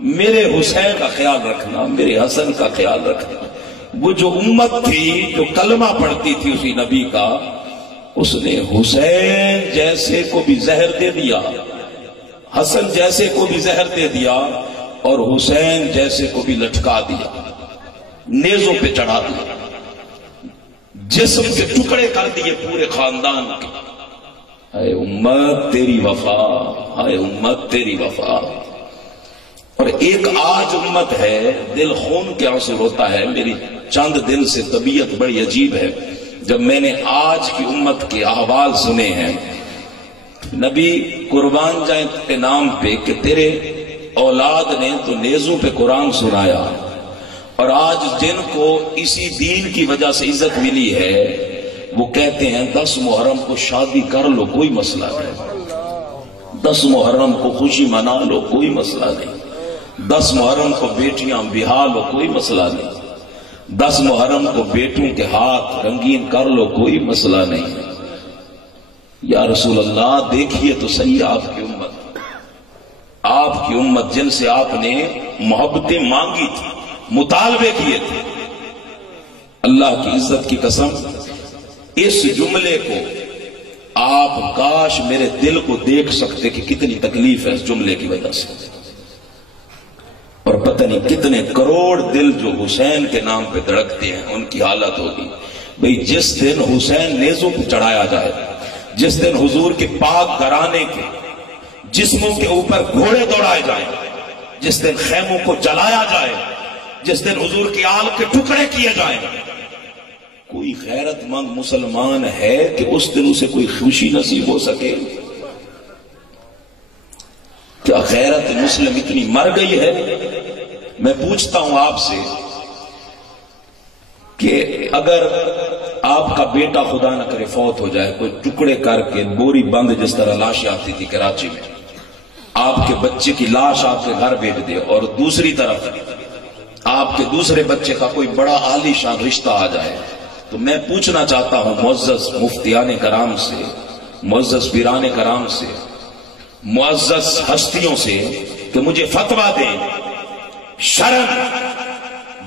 میرے حسین کا خیال رکھنا، میرے حسن کا خیال رکھنا۔ وہ جو امت تھی جو کلمہ پڑھتی تھی اسی نبی کا، اس نے حسین جیسے کو بھی زہر دے دیا، حسن جیسے کو بھی زہر دے دیا، اور حسین جیسے کو بھی لٹکا دیا، نیزوں پہ چڑھا دیا، جسم کے ٹکڑے کر دیے پورے خاندان کے۔ اے امت تیری وفا، اے امت تیری وفا۔ اور ایک آج امت ہے، دل خون کے آنسو ہوتا ہے۔ میری چند دن سے طبیعت بڑی عجیب ہے، جب میں نے آج کی امت کے احوال سنے ہیں۔ نبی قربان جائیں کے نام پہ کہ تیرے اولاد نے تو نیزوں پہ قرآن سنایا، اور آج جن کو اسی دین کی وجہ سے عزت ملی ہے وہ کہتے ہیں 10 محرم کو شادی کر لو کوئی مسئلہ نہیں، 10 محرم کو خوشی منا لو کوئی مسئلہ نہیں، 10 محرم کو بیٹیاں بہا لو کوئی مسئلہ نہیں، 10 محرم کو بیٹوں کے ہاتھ رنگین کر لو کوئی مسئلہ نہیں۔ یا رسول اللہ دیکھیے تو صحیح آپ کی امت، آپ کی امت جن سے آپ نے محبتیں مانگی تھی، مطالبے کیے تھے۔ اللہ کی عزت کی قسم، اس جملے کو آپ کاش میرے دل کو دیکھ سکتے کہ کتنی تکلیف ہے اس جملے کی وجہ سے، اور پتہ نہیں کتنے کروڑ دل جو حسین کے نام پہ دھڑکتے ہیں ان کی حالت ہوگی۔ بھئی جس دن حسین نیزوں پہ چڑھایا جائے، جس دن حضور کے پاک گھرانے کے جسموں کے اوپر گھوڑے دوڑائے جائیں، جس دن خیموں کو جلایا جائے، جس دن حضور کی آل کے ٹکڑے کیے جائیں، کوئی غیرت مند مسلمان ہے کہ اس دن اسے کوئی خوشی نصیب ہو سکے؟ کیا غیرت مسلم اتنی مر گئی ہے؟ میں پوچھتا ہوں آپ سے کہ اگر آپ کا بیٹا خدا نہ کرے فوت ہو جائے، کوئی ٹکڑے کر کے بوری بند جس طرح لاشیں آتی تھی کراچی میں، آپ کے بچے کی لاش آپ کے گھر بھیج دے، اور دوسری طرف آپ کے دوسرے بچے کا کوئی بڑا عالی شان رشتہ آ جائے، تو میں پوچھنا چاہتا ہوں معزز مفتیان کرام سے، معزز پیران کرام سے، معزز ہستیوں سے کہ مجھے فتویٰ دیں، شرم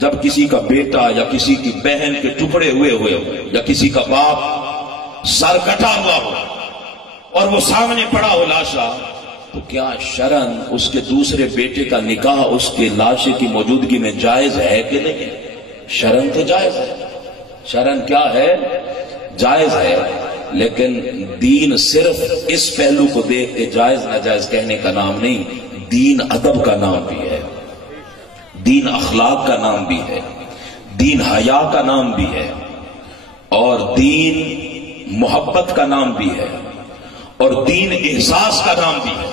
جب کسی کا بیٹا یا کسی کی بہن کے ٹکڑے ہوئے یا کسی کا باپ سر کٹا ہوا ہو اور وہ سامنے پڑا ہو لاشا، تو کیا شرن اس کے دوسرے بیٹے کا نکاح اس کے لاشے کی موجودگی میں جائز ہے کہ نہیں؟ شرن تو جائز ہے، شرن کیا ہے؟ جائز ہے۔ لیکن دین صرف اس پہلو کو دیکھ کے جائز ناجائز کہنے کا نام نہیں، دین ادب کا نام بھی ہے، دین اخلاق کا نام بھی ہے، دین حیا کا نام بھی ہے، اور دین محبت کا نام بھی ہے، اور دین احساس کا نام بھی ہے۔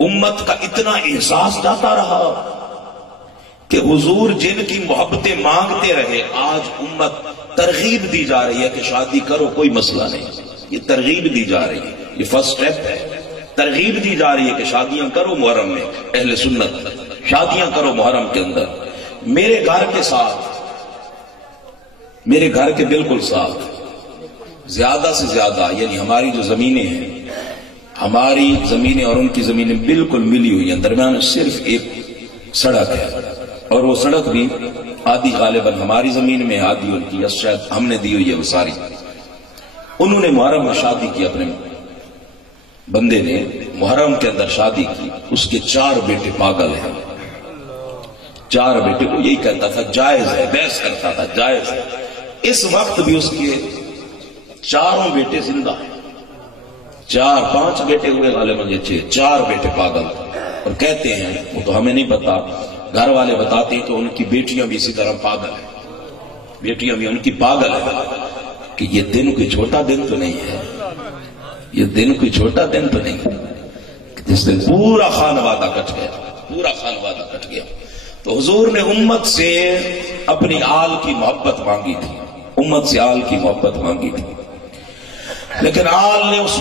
امت کا اتنا احساس جاتا رہا کہ حضور جن کی محبتیں مانگتے رہے، آج امت ترغیب دی جا رہی ہے کہ شادی کرو کوئی مسئلہ نہیں، یہ ترغیب دی جا رہی ہے، یہ فرسٹ سٹیپ ہے۔ ترغیب دی جا رہی ہے کہ شادیاں کرو محرم میں، اہل سنت شادیاں کرو محرم کے اندر۔ میرے گھر کے ساتھ، میرے گھر کے بالکل ساتھ زیادہ سے زیادہ، یعنی ہماری جو زمینیں ہیں، ہماری زمینیں اور ان کی زمینیں بالکل ملی ہوئی ہیں، درمیان صرف ایک سڑک ہے، اور وہ سڑک بھی آدھی غالباً ہماری زمین میں، آدھی ان کی، شاید ہم نے دی ہوئی ہے وہ ساری۔ انہوں نے محرم میں شادی کی، اپنے بندے نے محرم کے اندر شادی کی، اس کے 4 بیٹے پاگل ہیں، 4 بیٹے کو یہی کہتا تھا جائز ہے، بحث کرتا تھا جائز ہے۔ اس وقت بھی اس کے 4 بیٹے زندہ ہیں، 4-5 بیٹے ہوئے غالباً یہ 4 بیٹے پاگل، اور کہتے ہیں، وہ تو ہمیں نہیں پتا، گھر والے بتاتے ہیں کہ ان کی بیٹیاں بھی اسی طرح پاگل ہیں، بیٹیاں بھی ان کی پاگل ہیں، کہ یہ دن کوئی چھوٹا دن تو نہیں ہے، یہ دن کوئی چھوٹا دن تو نہیں، جس دن پورا خانوادہ کٹ گیا، پورا خانوادہ کٹ گیا۔ تو حضور نے امت سے اپنی آل کی محبت مانگی تھی، امت سے آل کی محبت مانگی تھی، لیکن آل نے اس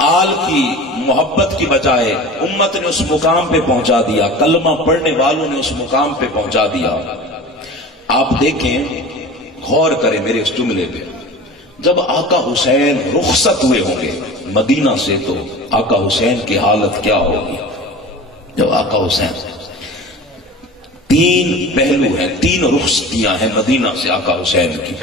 آل کی محبت کی بجائے امت نے اس مقام پہ پہنچا دیا، کلمہ پڑھنے والوں نے اس مقام پہ پہنچا دیا۔ آپ دیکھیں، غور کریں میرے اس جملے پہ، جب آقا حسین رخصت ہوئے ہوں گے مدینہ سے، تو آقا حسین کی حالت کیا ہوگی؟ جب آقا حسین تین پہلو ہیں، تین رخصتیاں ہیں مدینہ سے آقا حسین کی،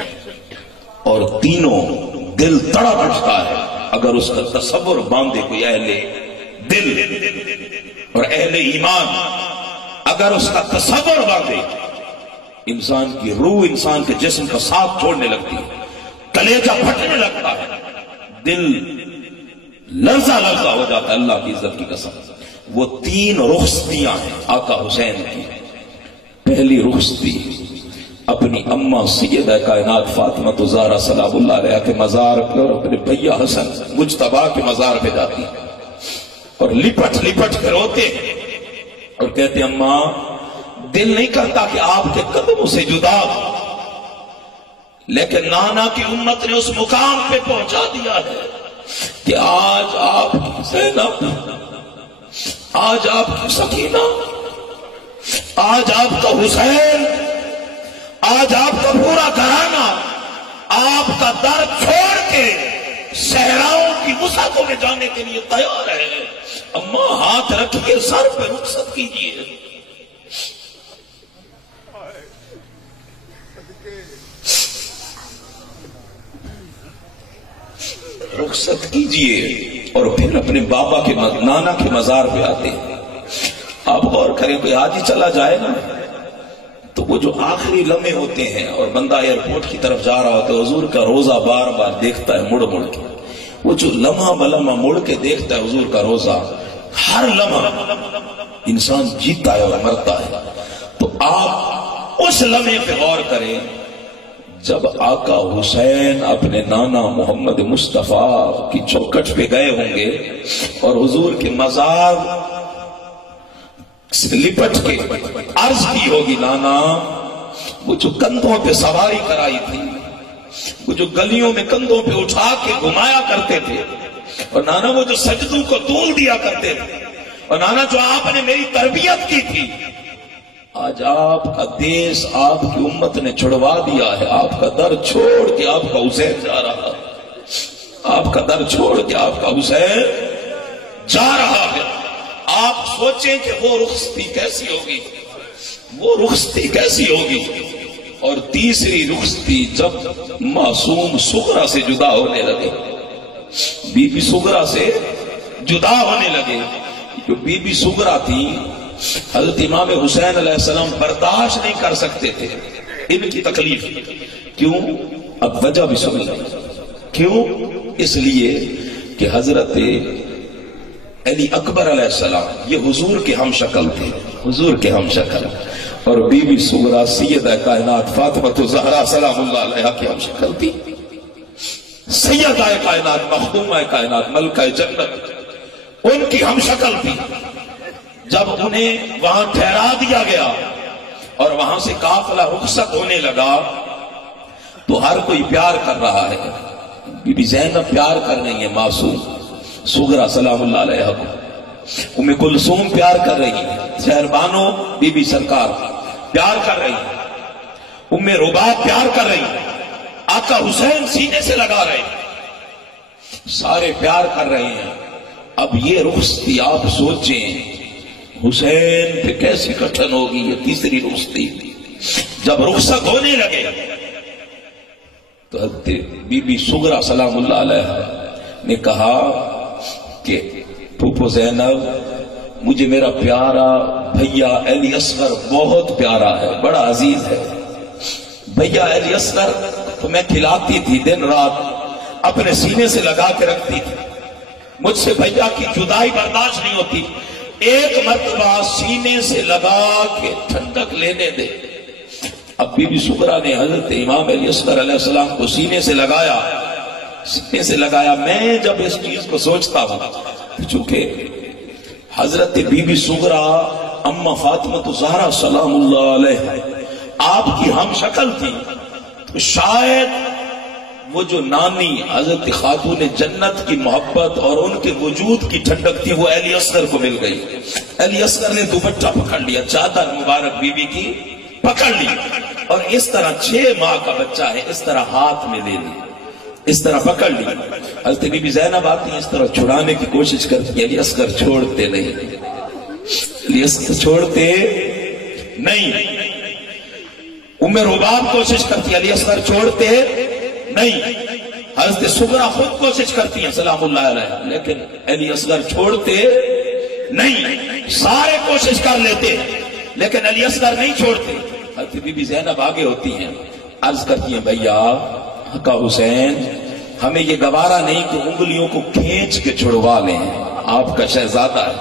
اور تینوں دل تڑپ اٹھتا ہے اگر اس کا تصور باندھے کوئی اہل دل اور اہل ایمان، اگر اس کا تصور باندھے، انسان کی روح انسان کے جسم کا ساتھ چھوڑنے لگتی ہے، کلیجہ پھٹنے لگتا ہے، دل لرزہ لرزہ ہو جاتا ہے۔ اللہ کی عزت کی قسم، وہ تین رخصتیاں ہیں آقا حسین کی۔ پہلی رخصتی اپنی اماں سیدہ کائنات فاطمہ الزہرا سلام اللہ علیہا کے مزار پر اور اپنے بھیا حسن مجتبیٰ کے مزار پہ جاتی اور لپٹ لپٹ کے روتے اور کہتے اماں دل نہیں کرتا کہ آپ کے قدموں سے جدا ہو، لیکن نانا کی امت نے اس مقام پہ پہنچا دیا ہے کہ آج آپ کی زینب، آج آپ کی سکینہ، آج آپ کا حسین، آج آپ کا پورا گھرانہ آپ کا در چھوڑ کے صحراؤں کی وسعتوں میں جانے کے لیے تیار ہے۔ اماں ہاتھ رکھیے، سر پہ رخصت کیجیے۔ رخصت کیجیے اور پھر اپنے بابا کے نانا کے مزار پہ آتے ہیں۔ آپ غور کریں، کوئی حاجی چلا جائے نا تو وہ جو آخری لمحے ہوتے ہیں اور بندہ ایئرپورٹ کی طرف جا رہا ہوتا ہے، حضور کا روزہ بار بار دیکھتا ہے مڑ مڑ کے، وہ جو لمحہ بلمحہ مڑ کے دیکھتا ہے حضور کا روزہ، ہر لمحہ انسان جیتا ہے اور مرتا ہے۔ تو آپ اس لمحے پہ غور کریں جب آقا حسین اپنے نانا محمد مصطفیٰ کی چوکٹ پہ گئے ہوں گے اور حضور کے مزار سے لپٹ کے عرض کی ہوگی، نانا وہ جو کندھوں پہ سواری کرائی تھی، وہ جو گلیوں میں کندھوں پہ اٹھا کے گھمایا کرتے تھے، اور نانا وہ جو سجدوں کو طول دیا کرتے تھے، اور نانا جو آپ نے میری تربیت کی تھی، آج آپ کا دیس آپ کی امت نے چھڑوا دیا ہے۔ آپ کا در چھوڑ کے آپ کا حسین جا رہا ہے، آپ کا در چھوڑ کے آپ کا حسین جا رہا ہے۔ آپ سوچیں کہ وہ رخصتی کیسی ہوگی، وہ رخصتی کیسی ہوگی۔ اور تیسری رخصتی جب معصوم صغرا سے جدا ہونے لگے، بی بی صغرا سے جدا ہونے لگے، جو بی بی صغرا تھی حضرت امام حسین علیہ السلام برداشت نہیں کر سکتے تھے ان کی تکلیف۔ کیوں؟ اب وجہ بھی سن لیں کیوں؟ اس لیے کہ حضرت علی اکبر علیہ السلام یہ حضور کے ہم شکل تھے، حضور کے ہم شکل، اور بی بی صغرا سیدہ کائنات فاطمہ الزہرا سلام اللہ علیہا کی ہم شکل تھی، سیدہ کائنات مخدومہ کائنات ملکہ جنت ان کی ہم شکل تھی۔ جب انہیں وہاں ٹھہرا دیا گیا اور وہاں سے قافلہ رخصت ہونے لگا تو ہر کوئی پیار کر رہا ہے، بی بی زینب پیار کر رہی ہے معصوم صغرا سلام اللہ علیہا کو، ام کلثوم پیار کر رہی ہے، زہر بانو بی بی سرکار پیار کر رہی ہے، ام رباب پیار کر رہی ہے، آقا حسین سینے سے لگا رہے ہیں، سارے پیار کر رہے ہیں۔ اب یہ رخصتی آپ سوچیں حسین پہ کیسی کٹھن ہوگی۔ یہ تیسری رخصتی جب رخصت ہونے لگے تو حضرت بی بی صغرا سلام اللہ علیہا نے کہا کہ پھوپھو زینب مجھے میرا پیارا بھیا علی اصغر بہت پیارا ہے، بڑا عزیز ہے، بھیا علی اصغر تو میں کھلاتی تھی دن رات، اپنے سینے سے لگا کے رکھتی تھی، مجھ سے بھیا کی جدائی برداشت نہیں ہوتی، ایک مرتبہ سینے سے لگا کے ٹھنڈک لینے دے۔ اب بی بی صغرا نے حضرت امام علی اصغر علیہ السلام کو سینے سے لگایا، سینے سے لگایا۔ میں جب اس چیز کو سوچتا ہوں، چونکہ حضرت بی بی صغرا اما فاطمہ الزہرا سلام اللہ علیہ آپ کی ہم شکل تھی، تو شاید وہ جو نانی حضرت خاتون جنت کی محبت اور ان کے وجود کی ٹھنڈک تھی وہ علی اصغر کو مل گئی۔ علی اصغر نے دوپٹہ پکڑ لیا، چادر مبارک بی بی کی پکڑ لی، اور اس طرح 6 ماہ کا بچہ ہے اس طرح ہاتھ میں لے لی، اس طرح پکڑ لی۔ حضرت بی بی زینب آتی ہیں، اس طرح چھڑانے کی کوشش کرتی ہے، علی اصغر چھوڑتے نہیں، علی اصغر چھوڑتے نہیں. رباب کوشش کرتی علی اصغر چھوڑتے نہیں. حضرت سغرا خود کوشش کرتی ہیں سلام اللہ علیہ, لیکن علی اصغر چھوڑتے نہیں. سارے کوشش کر لیتے لیکن علی اصغر نہیں چھوڑتے. حضرت بی بی زینب آگے ہوتی ہیں, عرض کرتی ہیں بھیا آقا حسین ہمیں یہ گوارا نہیں کہ انگلیوں کو کھینچ کے چھڑوا لیں, آپ کا شہزادہ ہے,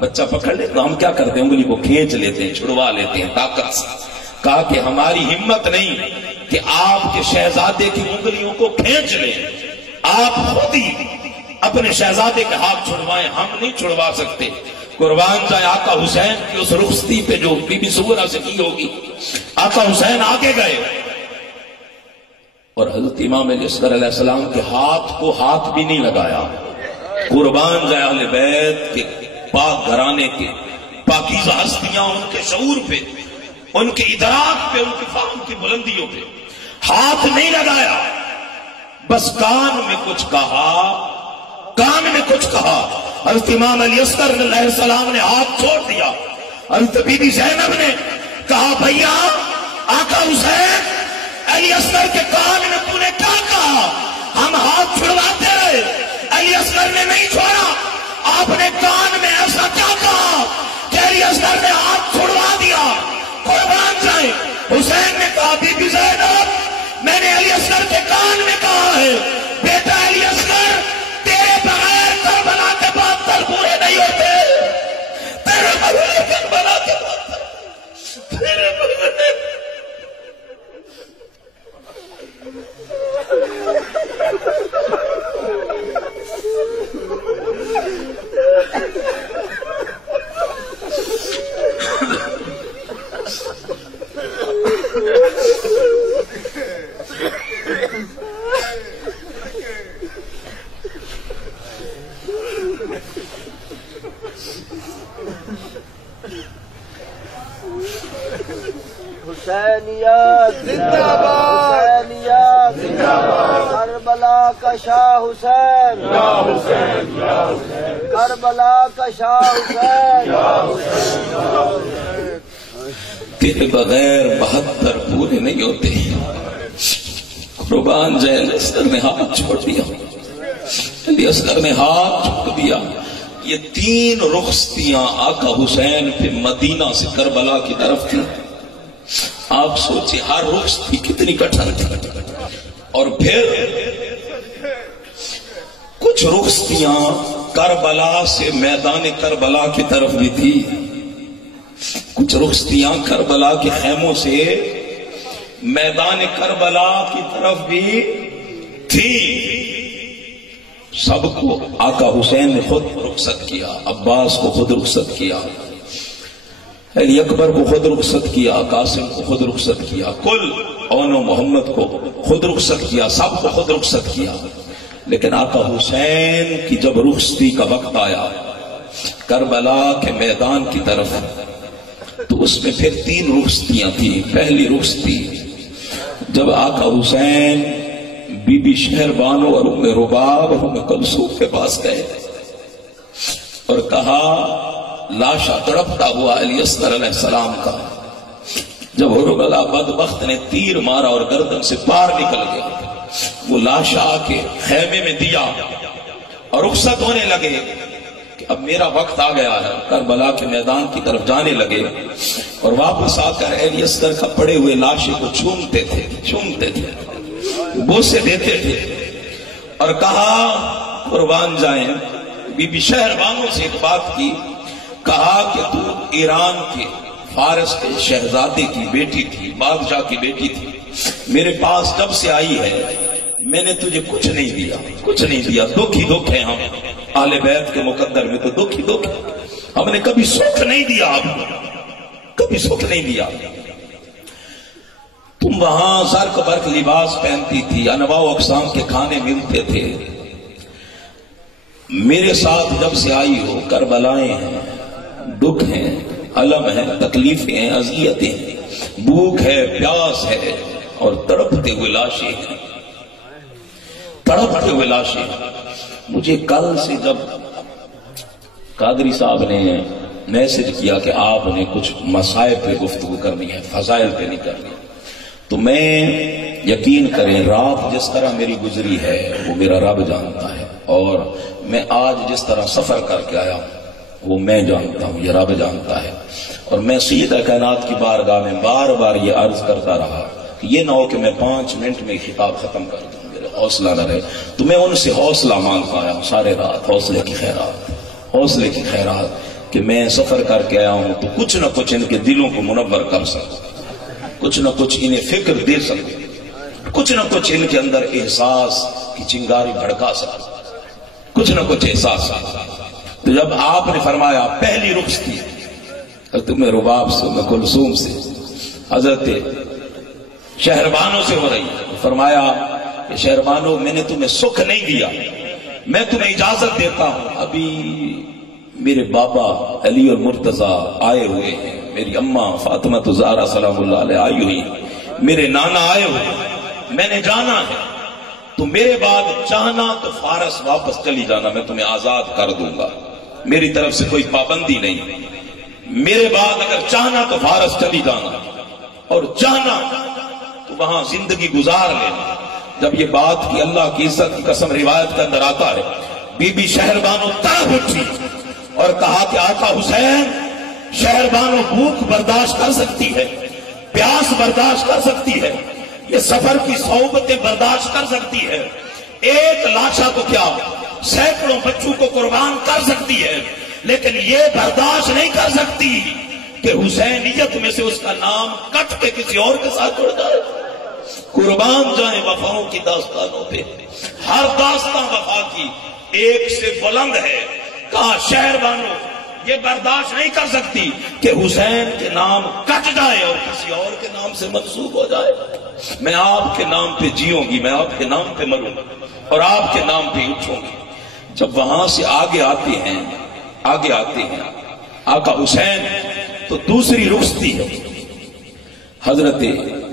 بچہ پکڑ لے تو ہم کیا کرتے ہیں انگلی کو کھینچ لیتے ہیں, چھڑوا لیتے ہیں طاقت سے. کہا کہ ہماری ہمت نہیں کہ آپ کے شہزادے کی انگلیوں کو کھینچ لیں, آپ خود ہی اپنے شہزادے کے ہاتھ چھڑوائیں, ہم نہیں چھڑوا سکتے. قربان جائے آقا حسین کی اس رخصتی پہ جو بی بی سغرا سے کی ہوگی. آقا حسین آگے گئے اور حضرت امام علیہ السلام کے ہاتھ کو ہاتھ بھی نہیں لگایا. قربان جائے اہل بیت کے پاک گھرانے کے پاکیزہ ہستیاں, ان کے شعور پہ, ان کے ادراک پہ, ان کی فہم کی بلندیوں پہ ہاتھ نہیں لگایا. بس کان میں کچھ کہا, کان میں کچھ کہا. حضرت امام علیہ السلام نے ہاتھ چھوڑ دیا. حضرت بی بی زینب نے کہا بھیا آقا حسین علی اصغر کے کان میں تو نے کیا کہا؟ ہم ہاتھ چھڑواتے رہے, علی اصغر نے نہیں چھوڑا. آپ نے کان میں ایسا کیا کہا کہ علی اصغر نے ہاتھ چھڑوا دیا؟ قربان جائے حسین نے کہا بی بی زینب میں نے علی اصغر کے کان میں کہا ہے بیٹا علی اصغر تیرے بغیر کربلا کے پاتھر پورے نہیں ہوتے, تیرے بغیر کربلا کے پاتھر تیرے بغیر. حسینیت زندہ باد, حسینیت زندہ باد, کربلا کا شاہ حسین, کربلا کا شاہ حسین. تیرے بغیر 72 پورے نہیں ہوتے. قربان جائے علی اصغر نے ہاتھ چھوڑ دیا, علی اصغر نے ہاتھ چھوڑ دیا. یہ 3 رخصتیاں آقا حسین پہ مدینہ سے کربلا کی طرف تھی. آپ سوچیں ہر رخصتی کتنی کٹھن تھی. اور پھر کچھ رخصتیاں کربلا سے میدان کربلا کی طرف بھی تھی, کچھ رخصتیاں کربلا کے خیموں سے میدان کربلا کی طرف بھی تھی. سب کو آقا حسین نے خود رخصت کیا, عباس کو خود رخصت کیا, علی اکبر کو خود رخصت کیا, قاسم کو خود رخصت کیا, کل اون و محمد کو خود رخصت کیا, سب کو خود رخصت کیا. لیکن آقا حسین کی جب رخصتی کا وقت آیا کربلا کے میدان کی طرف, تو اس میں پھر 3 رخصتیاں تھیں. پہلی رخصتی جب آقا حسین بی بی شہر بانو اور ام رباب اور ام کلثوم کے پاس گئے اور کہا لاشا تڑپتا ہوا علی اصغر علیہ السلام کا. جب ہرملا بدبخت نے تیر مارا اور گردن سے پار نکل گیا, وہ لاشا آ کے خیمے میں دیا اور رخصت ہونے لگے کہ اب میرا وقت آ گیا ہے. کربلا کے میدان کی طرف جانے لگے اور واپس آ کر علی اصغر کا پڑے ہوئے لاشے کو چومتے تھے, بوسے دیتے تھے اور کہا قربان جائیں بی بی شہر بانو سے ایک بات کی, کہا کہ تو ایران کے فارس کے شہزادے کی بیٹی تھی, بادشاہ کی بیٹی تھی, میرے پاس جب سے آئی ہے میں نے تجھے کچھ نہیں دیا, کچھ نہیں دیا. دکھ ہی دکھ ہے, ہم اہل بیت کے مقدر میں تو دکھ ہی دکھ ہے. ہم نے کبھی سکھ نہیں دیا, آپ کو کبھی سکھ نہیں دیا. تم وہاں زرق برق لباس پہنتی تھی, انواع و اقسام کے کھانے ملتے تھے. میرے ساتھ جب سے آئی ہو کربلائیں ہیں, دکھ ہیں, علم ہے, تکلیفیں ہیں, اذیتیں ہیں, بھوک ہے, پیاس ہے اور تڑپتے ہوئے لاشیں ہیں, تڑپتے ہوئے لاشیں. مجھے کل سے جب قادری صاحب نے میسج کیا کہ آپ نے کچھ مسائل پہ گفتگو کرنی ہے، فضائل پہ نہیں کرنی. تو میں یقین کریں رات جس طرح میری گزری ہے وہ میرا رب جانتا ہے، اور میں آج جس طرح سفر کر کے آیا ہوں وہ میں جانتا ہوں، یہ رب جانتا ہے. اور میں سیدہ کائنات کی بارگاہ میں بار بار یہ عرض کرتا رہا کہ یہ نہ ہو کہ میں 5 منٹ میں خطاب ختم کر دوں، میرے حوصلہ نہ رہے. تو میں ان سے حوصلہ مانگتا آیا ہوں سارے رات، حوصلے کی خیرات کہ میں سفر کر کے آیا ہوں تو کچھ نہ کچھ ان کے دلوں کو منور کر سکوں، کچھ نہ کچھ انہیں فکر دے سکوں، کچھ نہ کچھ ان کے اندر احساس کی چنگاری بھڑکا سکوں، کچھ نہ کچھ احساس. تو جب آپ نے فرمایا پہلی رخصتی تمہیں رباب سے، میں کلثوم سے، حضرت شہربانوں سے ہو رہی ہے، فرمایا کہ شہربانوں میں نے تمہیں سکھ نہیں دیا، میں تمہیں اجازت دیتا ہوں. ابھی میرے بابا علی اور مرتضی آئے ہوئے ہیں، میری اماں فاطمہ زہرا سلام اللہ علیہ آئی ہوئی، میرے نانا آئے ہوئے، میں نے جانا ہے. تو میرے بعد چاہنا تو فارس واپس چلی جانا، میں تمہیں آزاد کر دوں گا، میری طرف سے کوئی پابندی نہیں. میرے بعد اگر چاہنا تو فارس چلی جانا، اور چاہنا تو وہاں زندگی گزار لینا. جب یہ بات کی اللہ کی عزت کی قسم روایت کے اندر آتا ہے، بی بی شہربانو تڑپ اٹھی اور کہا کہ آقا حسین، شہربانو بھوک برداشت کر سکتی ہے، پیاس برداشت کر سکتی ہے، یہ سفر کی صحبتیں برداشت کر سکتی ہے، ایک لاچا کو کیا سینکڑوں بچوں کو قربان کر سکتی ہے، لیکن یہ برداشت نہیں کر سکتی کہ حسینیت میں سے اس کا نام کٹ کے کسی اور کے ساتھ جڑ جائے. قربان جائیں وفاؤں کی داستانوں پہ، ہر داستان وفا کی ایک سے بلند ہے. کہا شہربانو یہ برداشت نہیں کر سکتی کہ حسین کے نام کٹ جائے اور کسی اور کے نام سے منسوب ہو جائے. میں آپ کے نام پہ جیوں گی، میں آپ کے نام پہ مروں گی اور آپ کے نام پہ اٹھوں گی. جب وہاں سے آگے آتے ہیں آقا حسین، تو دوسری رخصتی ہے. حضرت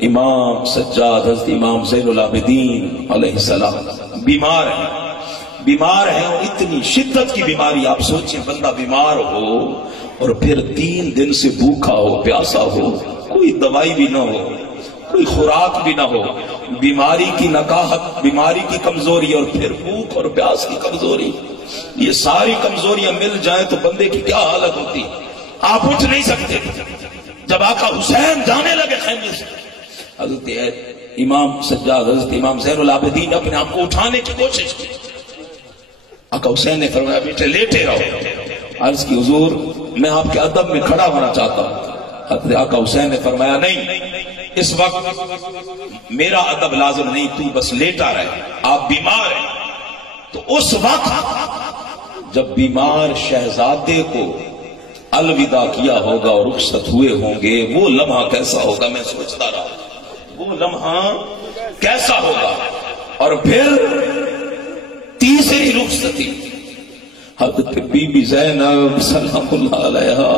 امام سجاد، حضرت امام زین العابدین علیہ السلام بیمار ہیں اور اتنی شدت کی بیماری. آپ سوچیں بندہ بیمار ہو اور پھر 3 دن سے بھوکا ہو، پیاسا ہو، کوئی دوائی بھی نہ ہو، کوئی خوراک بھی نہ ہو، بیماری کی نکاہت، بیماری کی کمزوری اور پھر بھوک اور پیاس کی کمزوری، یہ ساری کمزوریاں مل جائیں تو بندے کی کیا حالت ہوتی. آپ اٹھ نہیں سکتے. جب آقا حسین جانے لگے خیمے سے، حضرت امام سجاد، حضرت امام زین العابدین اپنے آپ کو اٹھانے کی کوشش کی. آقا حسین نے فرمایا بیٹے لیٹے رہو. عرض کی حضور میں آپ کے ادب میں کھڑا ہونا چاہتا ہوں. حضرت آقا حسین نے فرمایا نہیں، اس وقت میرا ادب لازم نہیں، تو بس لیٹا رہے، آپ بیمار ہیں. تو اس وقت جب بیمار شہزادے کو الوداع کیا ہوگا اور رخصت ہوئے ہوں گے، وہ لمحہ کیسا ہوگا میں سوچتا رہا، وہ لمحہ کیسا ہوگا. اور پھر تیسری رخصتی حضرت بی بی زینب سلام اللہ علیہا